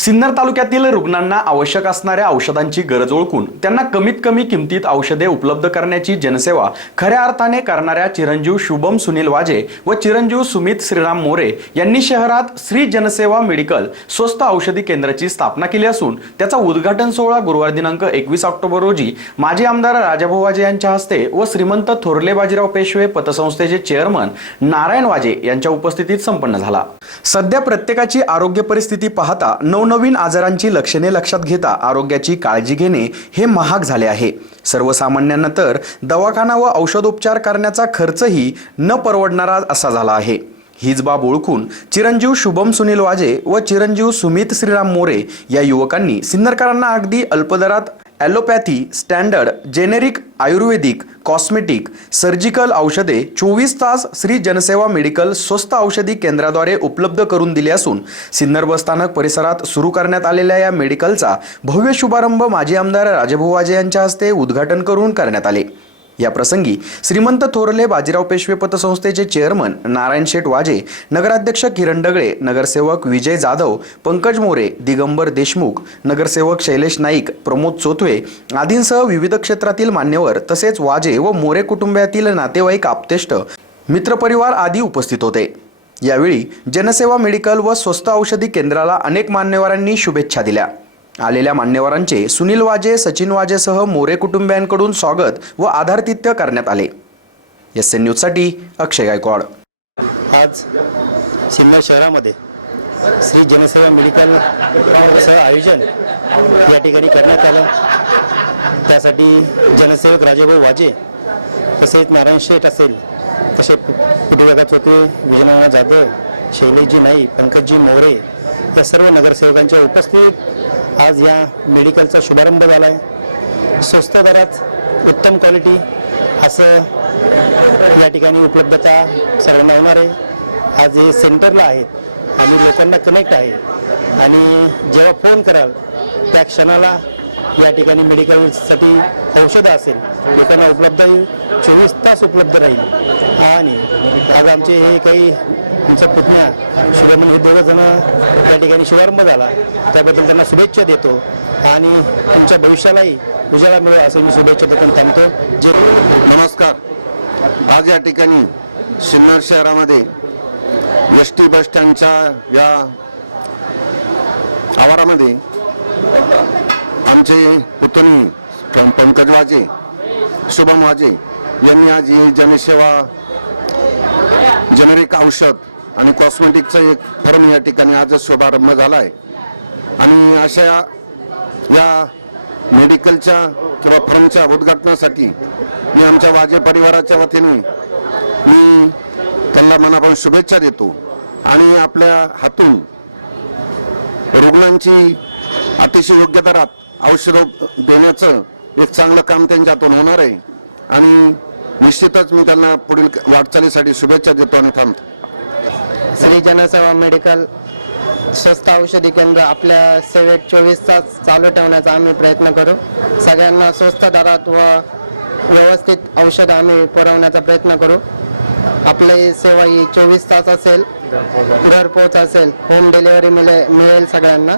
सिन्नर तालुक्यातील रुग्णांना आवश्यक असणाऱ्या औषधांची गरज ओळखून त्यांना कमीत कमी किमतीत औषधे उपलब्ध करण्याची जनसेवा खऱ्या अर्थाने करणाऱ्या चिरंजीव शुभम सुनील वाजे व चिरंजीव सुमित श्रीराम मोरे यांनी शहरात श्री जनसेवा मेडिकल स्वस्त औषधी केंद्राची स्थापना केली असून त्याचा उद्घाटन सोहळा गुरुवार दिनांक एकवीस ऑक्टोबर रोजी माजी आमदार राजाभाऊ वाजे यांच्या हस्ते व श्रीमंत थोरले बाजीराव पेशवे पतसंस्थेचे चेअरमन नारायण वाजे यांच्या उपस्थितीत संपन्न झाला. सध्या प्रत्येकाची आरोग्य परिस्थिती पाहता नऊ नवनवीन आजारांची लक्षणे लक्षात घेता आरोग्याची काळजी घेणे हे महाग झाले आहे. सर्वसामान्यांना तर दवाखाना व औषधोपचार करण्याचा खर्चही न परवडणारा असा झाला आहे. हीच बाब ओळखून चिरंजीव शुभम सुनील वाजे व चिरंजीव सुमित श्रीराम मोरे या युवकांनी सिन्नरकरांना अगदी अल्पदरात allopathy standard generic ayurvedic cosmetic surgical औषधे चोवीस तास श्री जनसेवा मेडिकल स्वस्त औषधी केंद्राद्वारे उपलब्ध करून दिली असून सिन्नर बसस्थानक परिसरात सुरू करण्यात आलेल्या या मेडिकलचा भव्य शुभारंभ माजी आमदार राजभाऊ वाजे यांच्या हस्ते उद्घाटन करून करण्यात आले. या प्रसंगी श्रीमंत थोरले बाजीराव पेशवे पतसंस्थेचे चेअरमन नारायण शेठ वाजे नगराध्यक्ष किरण डगळे नगरसेवक विजय जाधव पंकज मोरे दिगंबर देशमुख नगरसेवक शैलेश नाईक प्रमोद चोथवे आदींसह विविध क्षेत्रातील मान्यवर तसेच वाजे व मोरे कुटुंबातील नातेवाईक आप्तेष्ट मित्रपरिवार आदी उपस्थित होते. यावेळी जनसेवा मेडिकल व स्वस्त औषधी केंद्राला अनेक मान्यवरांनी शुभेच्छा दिल्या. आलेल्या मान्यवरांचे सुनील वाजे सचिन वाजेसह मोरे कुटुंबियांकडून स्वागत व आधारतिथ्य करण्यात आले. एस एन न्यूजसाठी अक्षय गायकवाड. आज सिन्नर शहरामध्ये श्री जनसेवा मेडिकलचं आयोजन या ठिकाणी करण्यात आलं. त्यासाठी जनसेवक राजेभाऊ वाजे तसेच नारायण शेठ असेल तसे पिटूकाका चोतवे विजयनारायण जाधव शैलेशजी नाईक पंकजजी मोरे या सर्व नगरसेवकांच्या उपस्थितीत आज या मेडिकलचा शुभारंभ झाला आहे स्वस्त दरात उत्तम क्वालिटी असं या ठिकाणी उपलब्धता सर्वांना होणार आहे. आज हे सेंटरला आहेत आणि लोकांना कनेक्ट आहे. आणि जेव्हा फोन कराल त्या क्षणाला या ठिकाणी मेडिकलसाठी औषधं असेल लोकांना उपलब्ध येईल चोवीस तास उपलब्ध राहील. आणि आज आमचे हे काही तुमचा पुतण्या शुभमन हे दोघं जणं त्या ठिकाणी शुभारंभ झाला. त्याबद्दल त्यांना शुभेच्छा देतो आणि तुमच्या भविष्यालाही उजाळा मिळो असं मी शुभेच्छा देतो थांबतो. जे नमस्कार. आज या ठिकाणी सिन्नर शहरामध्ये एस टी बस स्टँडच्या या आवारामध्ये आमचे पुतणी पंकज वाजे शुभम वाजे यांनी आज ही जनसेवा जेनेरिक औषध आणि कॉस्मेटिकचा एक फर्म या ठिकाणी आजच शुभारंभ झाला आहे आणि अशा या मेडिकलच्या किंवा फर्मच्या उद्घाटनासाठी मी आमच्या वाजे परिवाराच्या वतीने मी त्यांना मनापासून शुभेच्छा देतो. आणि आपल्या हातून रुग्णांची अतिशय योग्य दरात औषधं देण्याचं एक चांगलं काम त्यांच्या हातून होणार आहे. आणि निश्चितच मी त्यांना पुढील वाटचालीसाठी शुभेच्छा देतो आणि थांबतो. श्री जनसेवा मेडिकल स्वस्त औषधी केंद्र आपल्या सेवेत चोवीस तास चालू ठेवण्याचा आम्ही प्रयत्न करू. सगळ्यांना स्वस्त दरात व व्यवस्थित औषध आम्ही पुरवण्याचा प्रयत्न करू. आपली सेवा ही चोवीस तास असेल घरपोच असेल होम डिलिव्हरी मिळे मिळेल सगळ्यांना.